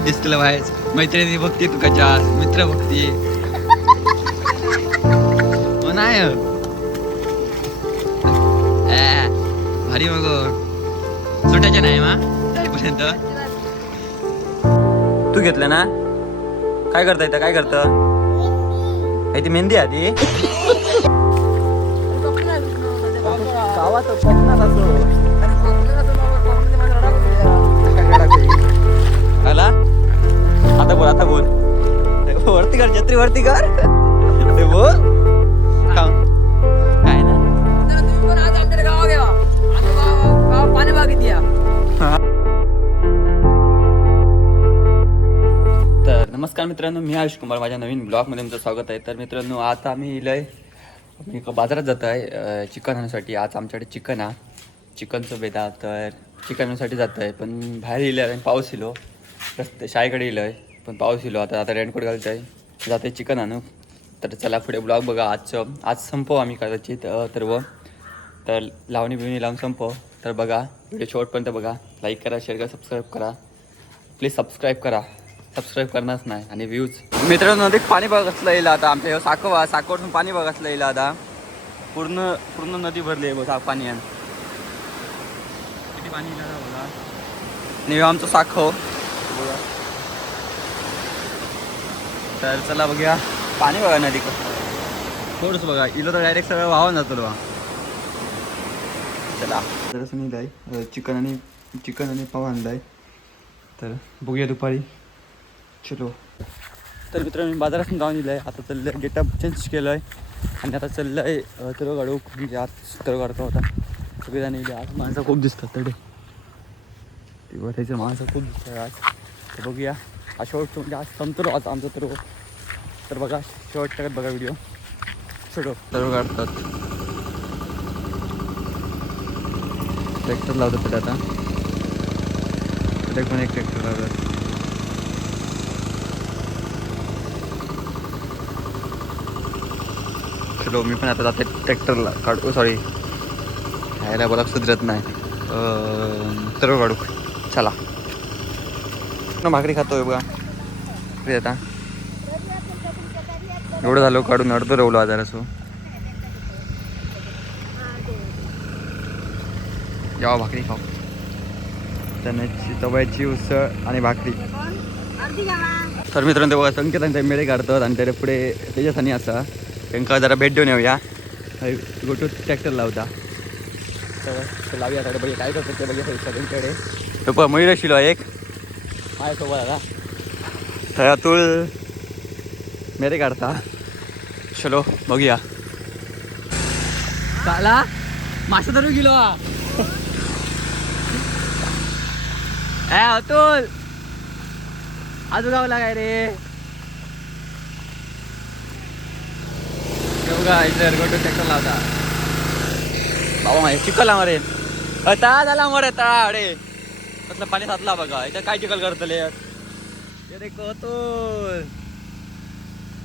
दिसतलं बाहेर मैत्रिणी बघते तुकाच्या मित्र बघते नाही भारी मग सुटायच्या नाही मा जाईपर्यंत. तू घेतलं ना काय करता येतं काय करतं ती मेहंदी आधी आला आता बोल वरती कर छत्री वरती कर ते बोल काय ना तर नमस्कार मित्रांनो, मी आयुष कुमार माझ्या नवीन ब्लॉगमध्ये तुमचं स्वागत आहे. तर मित्रांनो आता आम्ही मी बाजारात जात आहे चिकन आणण्यासाठी. आज आमच्याकडे चिकन आहे, चिकनचं बेदा. तर चिकन आणण्यासाठी जात आहे पण बाहेर इलं आहे, पाऊस इलो रस्ते शाळेकडे इलं आहे पण पाऊस इलो. आता रेनकोट घालत आहे जाते चिकन आणू. तर चला पुढे ब्लॉग बघा. आज संपव आम्ही कदाचित तर लावणी बिवणी लावून संपव. तर बघा व्हिडिओ शेवटपर्यंत बघा. लाईक करा, शेअर करा, सबस्क्राईब करा. प्लीज सबस्क्राईब करा, सबस्क्राईब करणारच नाही. आणि व्ह्यूज मित्रांनो नदीत पाणी बघसलं येईल आता. आमच्या साकोवरून पाणी बघसलं येईल आता. पूर्ण नदी भरली आहे बघा पाणी. किती पाणी बघा. आणि आमचं साखो बघा. तर चला बघूया पाणी बघा नदी कसं थोडंसं बघा. इलो तर डायरेक्ट सगळं वाहून जातो बघा. चला जरा सुनील आहे चिकन आणि पाव आणलाय. तर बघूया दुपारी. चलो तर मित्रांनो मी बाजारातून जाऊन दिलं आहे. आता चाललं आहे गेटअप चेंज केलं आहे आणि आता चाललं आहे तरं काढू. म्हणजे आज तरं काढतो होता सगळेजण येईल. आज माणसं खूप दिसतात तडे ते बघायचं माणसं खूप दिसतात आज. तर बघूया हा शेवट म्हणजे आज संपतो आज आमचं तर बघा शेवट टाकत बघा व्हिडिओ. छोटो तरं काढतात ट्रॅक्टर लावतात तडे. आता पण एक ट्रॅक्टर लावतात. चलो मी पण आता जाते ट्रॅक्टरला काढू. सॉरी ह्याला बोला सुधरत नाही. सर्व काढू. चला भाकरी खातोय बघा. आता एवढं झालं काढून अर्धं रवलो आजार असो. जेव्हा भाकरी खाऊ चण्याची तव्याची उसळ आणि भाकरी. तर मित्रांनो ते बघा संकेतांचे मेळे काढतात आणि त्याच्या पुढे त्याच्यासाठी असा त्यांना जरा भेट देऊन येऊया. गोटू ट्रॅक्टर लावता तर लावूया साडे बघे काय करतात ते बघा त्यांच्याकडे. तो प मयूर शिलो एक माझ्यासोबत आता तर अतुल मेरे काढता. चलो बघूया. काला मासा धरू गेलो अतुल आजू गावला काय रे. बघा इथं गोटू ट्रॅक्टर लावता. बाबा माहिती चिखल मारे तळा झाला मोरे तळा अडे कसलं पाणी साचला बघा. इथं काय चिखल करतले रे कतुल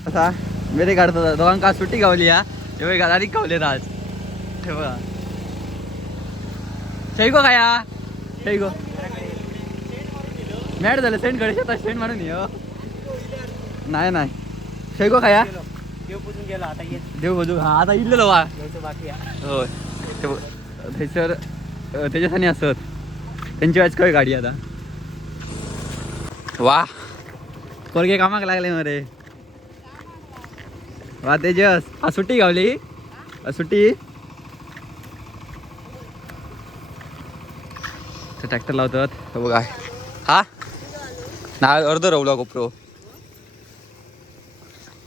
असा मेरे काढतात. दोघांका सुट्टी गावली या एवढे गाडी गावले आज. हे बघा शैगो खाया शैगो मॅड झालं सेंड कडे शेतात सेंड मारून ये. नाही शैगो खाया देव पूजून गेला आता देव बजू. हा आता इल्लेलो वा होय थंयसर त्याच्यासाठी असत त्यांची वाच काय गाडी आता. वा पोरगे कामाक लागले मरे वा. तेजस हा सुट्टी गावली सुट्टी. ट्रॅक्टर लावतात बघा. हा ना अर्ध रवला गोप्रो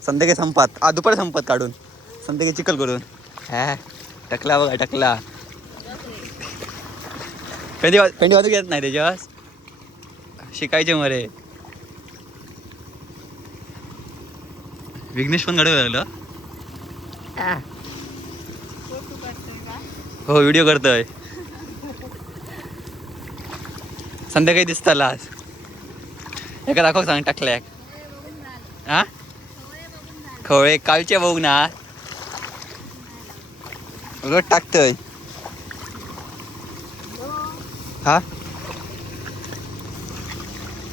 संध्याकाळी संपत दुपारी संपत काढून संध्याकाळी चिखल करून. हा टकला बघा टकला. पेंडी वाजू घेत नाही त्याच्यावर शिकायचे मरे. विघ्नेश पण गाडी लागलं हो व्हिडिओ करतोय. संध्याकाळी दिसताला आज एका दाखव सांग टाकल्या हा खवळे कालच्या बघ ना रोज टाकतोय. हा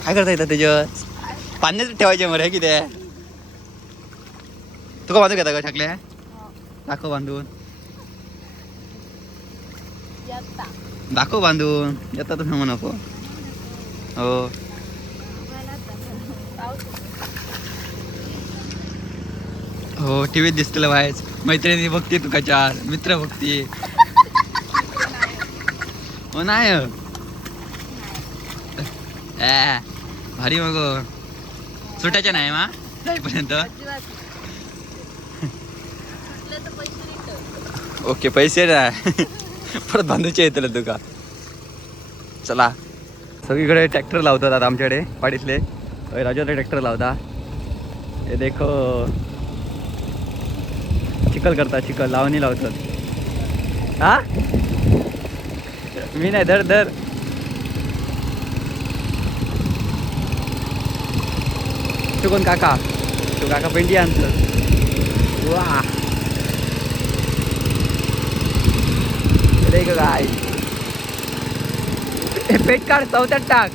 काय करता येतं त्याच्यात पाण्यात ठेवायचे मरे किती आहे तुका बांधून घेता का टाकल्या दाखव बांधून दाखव बांधून येता तुम्ही म्हणू नको हो हो टीव्हीत दिसतलं व्हायच मैत्रिणी बघते तुका चार मित्र बघते हो नाही भारी मग सुटायच्या नाही मा जाईपर्यंत ओके पैसे ना परत बांधूचे येतले तुका चला सगळीकडे ट्रॅक्टर लावतात आता आमच्याकडे पाडीतले राजूला ट्रॅक्टर लावता हे देखो चिखल करतात चिखल लावणी लावतात हा मी नाही धर धर तू कोण काका तू काका पेंडी आणलं वा काय पेट काढ चौथ्यात टाक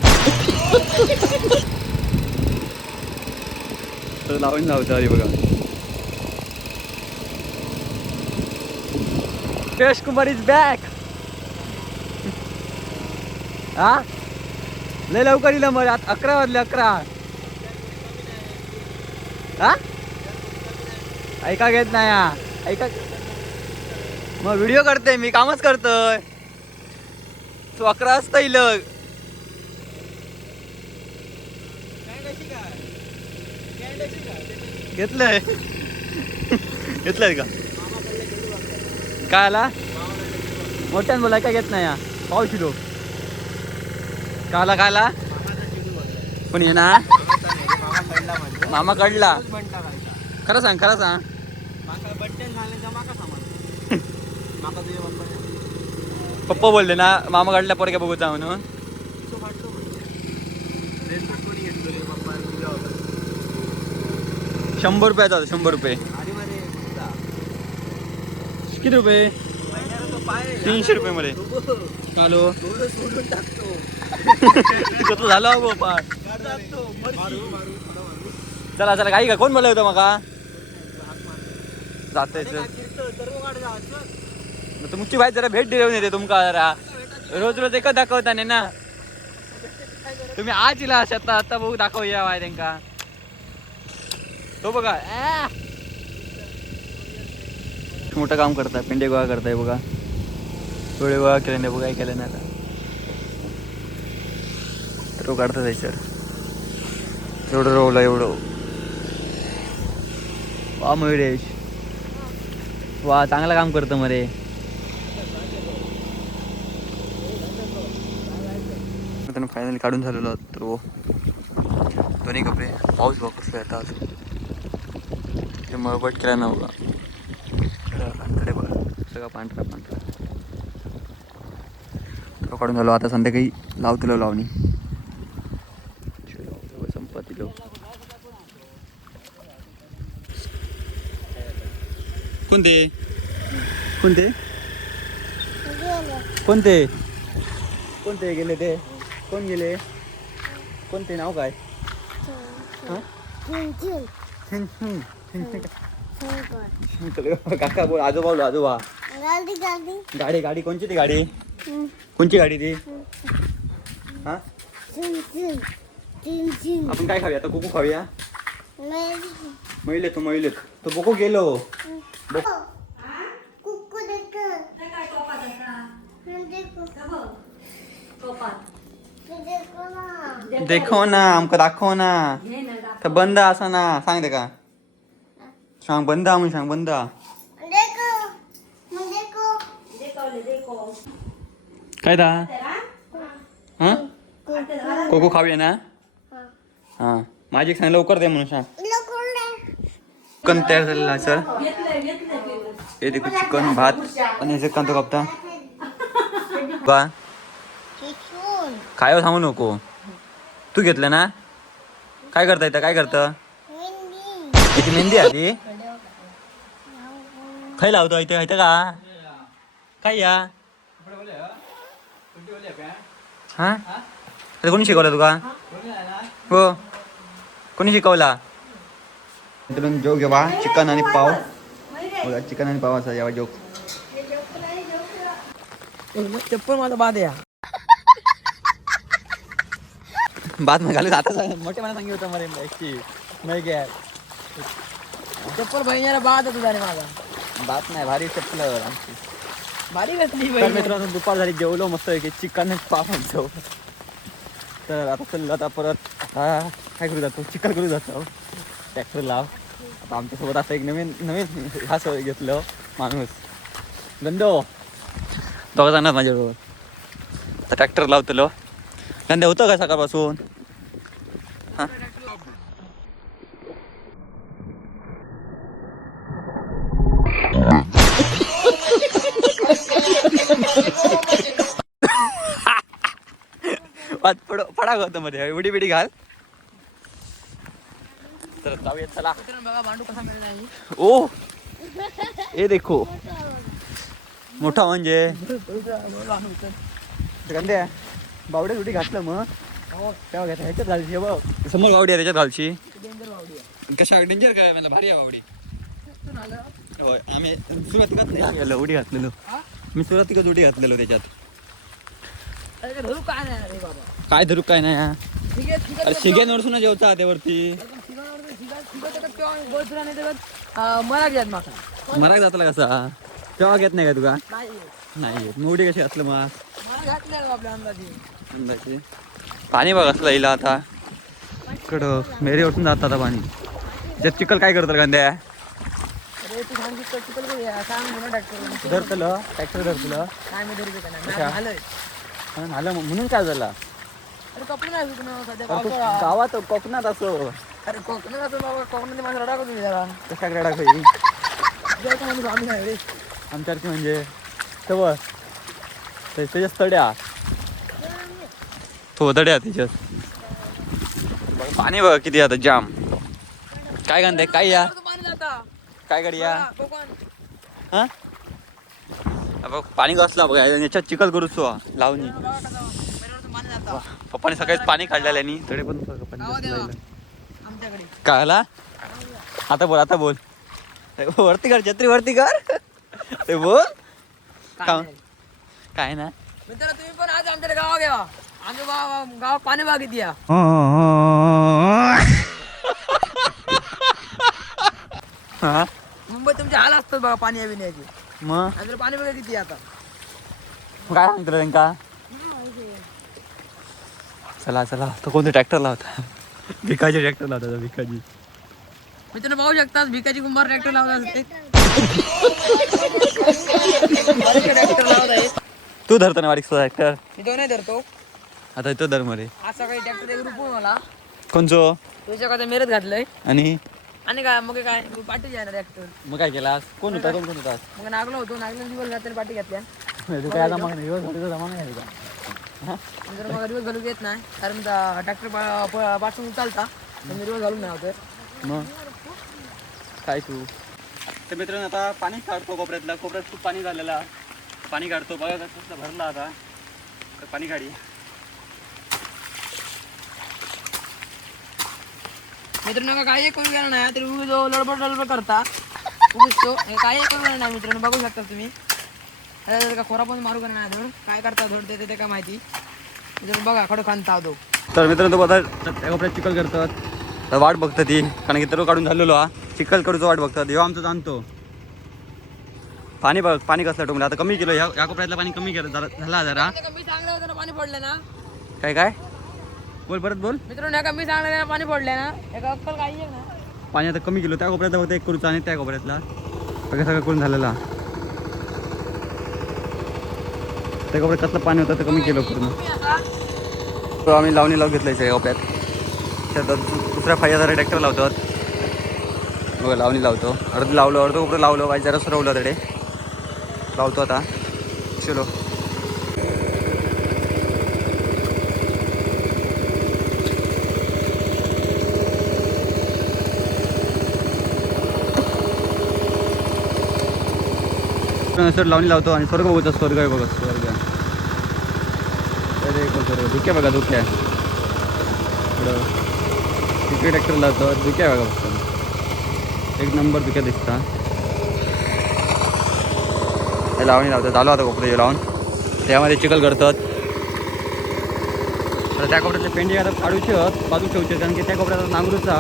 लावून लावतो अरे बघा यश कुमार इज बॅक हा लय लवकर येईल मग आता 11 वाजले 11 हा ऐका घेत नाही हा ऐका मग व्हिडिओ करते मी कामच करतोय तू 11 वाजता येईल घेतलंय घेतलंय का काय आला मोठ्यान बोलाय काय घेत नाही पाऊस शिलो काला काला पण ये ना मामा कडला खरं सांग पप्पा बोलले ना मामा काढल्या पोरग्या बघू जा म्हणून 100 रुपयाचा 100 रुपये किती रुपये 300 रुपये मध्ये हॅलो कसं झालं बाबा चला चला काही का कोण बोललं होतं मका जाते तुमची बाई जरा भेट देऊन येते तुमका जरा रोज रोज एकच दाखवता नाही ना तुम्ही आज इला आता आता बघू दाखवूया बाय त्यांका तो बघा मोठं काम करताय पेंडे गोळा करताय बघा डोळे गोळा केले नाही बघा काय केलं नाही आता तो काढतात सर एवढं रोवलं एवढं वा मयुरेश वा चांगलं काम करतं मरे त्यानं फायनली काढून झालेलो तो दोन्ही कपडे पाऊस बघ कसं येतात ते मळबट केला ना बघा कडे बघा सगळं पांढरा तो काढून झालो आता संध्याकाळी लावतो लावणी संपत्ती लो कोणते कोणते कोणते कोणते गेले ते कोण गेले कोणते नाव काय काका बोल आजोबा बोल आजोबा गाडी गाडी कोणची ती गाडी कोणची गाडी ती हा आपण काय खाऊया आता कोको खाऊया महिलेत तो बोको गेलो देखो ना आमका दाखव ना तर बंद असा ना सांग दे का सांग बंद म्हणून सांग बंद काय दा हा कोको खाऊया ना हा माझी एक सांग लवकर दे म्हणून सांग चिकन तयार झालेला सर हे देखो चिकन भात आणि ह्याचे कांदा कापता बा काय सांगू नको तू घेतलं ना काय करता येतं काय करतं याची मेहंदी आली खाय लावतो इथे इथं का काय या हा अरे कोणी शिकवलं तुका? हो, कोणी शिकवला? मित्रांनो जोक जेव्हा चिकन आणि पाव बघा, चिकन आणि पाव असा जेव्हा जोक. चप्पल माझा बाद या बात मग घालून आता मोठे मला सांगितलं होतं मरे एकटी नाही घ्या चप्पल बहिणीला बाद होतो रे माझा. बात नाही भारी चप्पल आमची. भारी बसली तर मित्रांनो दुपार झाली, जेवलो मस्त की चिकन आणि पाव आणतो. तर आता चल आता परत आता काय करू जातो, चिकन करू जातो. ट्रॅक्टर लाव. आता आमच्यासोबत असं एक नवीन नवीन हा सोय घेतलं माणूस गंदो दोघं जाणार माझ्याबरोबर. तर ट्रॅक्टर लावतलो. गंदे होतं का सकाळपासून? हां पडा होतं मध्ये उडी बिडी घाल. तर जाऊया चला. बघा भांडू कसा मिळत नाही. ओ ए देखो मोठा म्हणजे गंद्या बावड्या उडी घातलं मग तेव्हा घ्यायचं ह्याच्यात घालची बघ समोर बावडी आहे त्याच्यात घालची. कशा डेंजर काय मला भारी आहे बावडी. होय आम्ही सुरुवातीलाच नाही गेलो उडी घातलेलो. मी सुरुवातीलाच उडी घातलेलो त्याच्यात. काय धरू काय नाही. अरे शिग्या नडसून जेवचा त्यावरती मराक जातला कसा तेव्हा घेत नाही का तुका? नाही मग उडी कशी घातलं मग अंदाजे. पाणी बघ असलं येईल आता इकडं मेरी उठून जात आता पाणी. त्यात चिखल काय करतात कांद्या? धरतलं ट्रॅक्टर धरतलं आलं म्हणून काय झालं गावात कोकणात असो. अरे कोकणात बाबा कोकणात माझा रडा करून जरा कशा रडा खाई आम्ही नाही रे आमच्यासारखी म्हणजे तवं त्याच्यात तड्या तो तड्या त्याच्यात पाणी बघ किती आता जाम. काय कांदे काय या काय गाडी या हा बघ पाणी कसला बघा याच्यात चिखल करूच लावणी. पप्पाने सकाळीच पाणी काढलेलं आहे तडे पण काय आला. आता बोल आता बोल वरती कर छत्री वरती कर ते बोल काय ना. मित्र तुम्ही पण आज आमच्या गावा घ्या. आमच्या गावात पाणी बागेत या. मुंबईत तुमचे हाल असतात बघा पाणी पिण्याची. मग नंतर पाणी बघा किती आता काय सांगतो त्यांका. चला चला तो कोणतं ट्रॅक्टर लावता भिकाजी ट्रॅक्टर लावता भिकाजी. मित्रांनो पाहू शकतात भिकाजी कुंभार ट्रॅक्टर लावतात. तू धरतो ना बारीक ट्रॅक्टर मी तो नाही धरतो. आता येतो धर मध्ये आज सकाळी ट्रॅक्टर एक रुपये मला कोणचो तुझ्या काय मेरत घातलंय आणि काय मग काय पाठी जाय ना ट्रॅक्टर. मग काय केला कोण होता कोण कोण होता मग नागलो होतो नागल्या दिवस घातले पाठी घातल्या. तू काय आता मग दिवस जमा नाही का. नंतर मग दिवस घालून येत नाही कारण ट्रॅक्टर पासून चालता मी दिवस घालून नाही होतं. मग काय तू तर मित्रांनो आता पाणी काढतो कोपऱ्यातला. कोपऱ्यात खूप पाणी झालेला पाणी काढतो बघा कसं भरला आता पाणी काढी. मित्रांनो काही करू गेला नाही तरी उभी जो लडबड लडबड करता उगीच तो काही करू गेला नाही. मित्रांनो बघू शकता तुम्ही का खोरा पण मारू का नाही धड काय करता धड ते काय माहिती. मित्रांनो बघा खडो खांता दो. तर मित्रांनो बघा त्या कोपऱ्यात चिखल करतात तर वाट बघतात ती कारण की तर काढून झालेलो हा चिखल करूचं वाट बघतात. ह्यो आमचं जाणतो पाणी बघ पाणी कसलं टोमलं आता कमी केलं ह्या कोपऱ्यातलं पाणी कमी केलं झाला जरा. मी सांगलं होतं ना पाणी पडलं ना काय काय बोल परत बोल. मित्रांनो एका मी सांगलं ना पाणी पडलं ना एका अक्कल काही आहे ना पाणी आता कमी केलं त्या कोपऱ्यातला फक्त एक करूचा आणि त्या कोपऱ्यातला सगळं सगळं करून झालेला. त्या कोपऱ्यात कसलं पाणी होतं तर कमी केलं पूर्ण. तो आम्ही लावणी लावून घेतलं त्या कोपऱ्यात. त्यात दुसऱ्या फायदा ट्रॅक्टर लावतात बघा लावणी लावतो अर्ध लावलं अर्ध कोपरं लावलं पाहिजे जरा सरवलं तडे लावतो आता चलो. सर लावणी लावतो आणि स्वर्ग बघतो स्वर्ग आहे बघा स्वर्ग. अरे स्वर्ग धुक्या बघा धुक्या इकडं तिकडे ट्रॅक्टर लावतो दुक्या बघा फक्त एक नंबर दुक्या दिसता हे लावणी लावतात चालू आता कोपऱ्याचे लावून त्यामध्ये चिखल करतात तर त्या कोपऱ्यातले पेंडी आता काढूचे आहेत बाजू ठेवचे कारण की त्या कोपऱ्यात नांगरूचा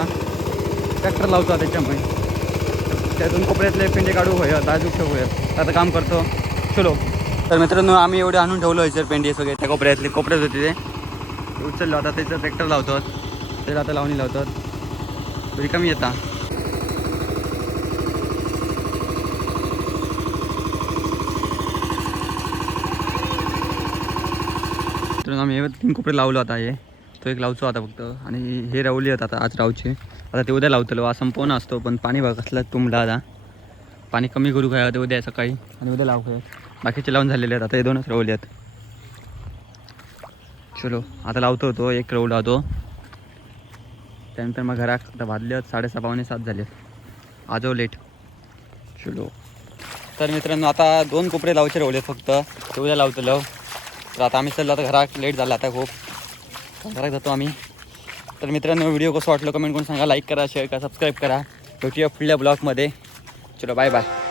ट्रॅक्टर लावतो त्याच्यामुळे त्या दोन कोपऱ्यातले पेंडे काढू होय बाजू ठेवू होय आता काम करतो चलो तर मित्रांनो आम्ही एवढे आणून ठेवलो आहे सर पेंडी सगळे त्या कोपऱ्यात होते ते उचललो आता त्याचं ट्रॅक्टर लावतात त्याला आता लावणी लावतात रिकामी येता तर आम्ही हे 3 कोपरे लावलो आता हे तो एक लावचो आता फक्त आणि हे रावली आहेत आता आज रावचे आता ते उद्या लावतलो आज संपवून असतो पण पाणी बघा कसलं तुंबला आता पाणी कमी करू काय ते उद्या सकाळी आणि उद्या लावू काय बाकीचे लावून झालेले आहेत आता हे 2च रावले आहेत चलो आता लावतो तो एक रवू लावतो त्यानंतर मग घरात आता वाजले 6:30 पावणे 7 झाले आजो लेट चलो तर मित्रांनो आता 2 कोपरे लावचे रवले फक्त ते उद्या लावतलो तर आता आम्ही चाललो आता घरात लेट झाला आता खूप घरात जातो आम्ही तर मित्रांनो व्हिडिओ कसं वाटलं कमेंट करून सांगा लाईक करा शेअर करा सबस्क्राईब करा भेटूया पुढल्या ब्लॉगमध्ये चलो बाय बाय